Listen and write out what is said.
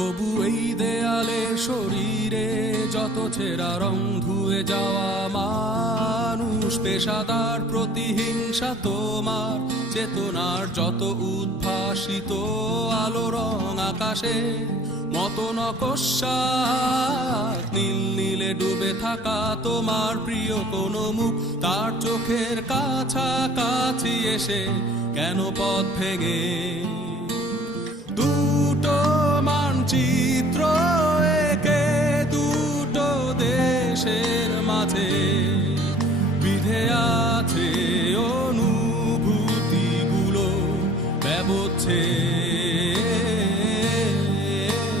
তবু এই দেয়ালে শরীরে যত ছেঁড়া রং ধুয়ে যাওয়া মানুষ, পেশাদার প্রতিহিংসা তোমার চেতনার যত উদ্ভাসিত আলো রং আকাশে মতো নকশাত নীল নীলে ডুবে থাকা তোমার প্রিয় কোনো মুখ তার চোখের কাছাকাছি এসে কেন পথ ভেঙে দুটো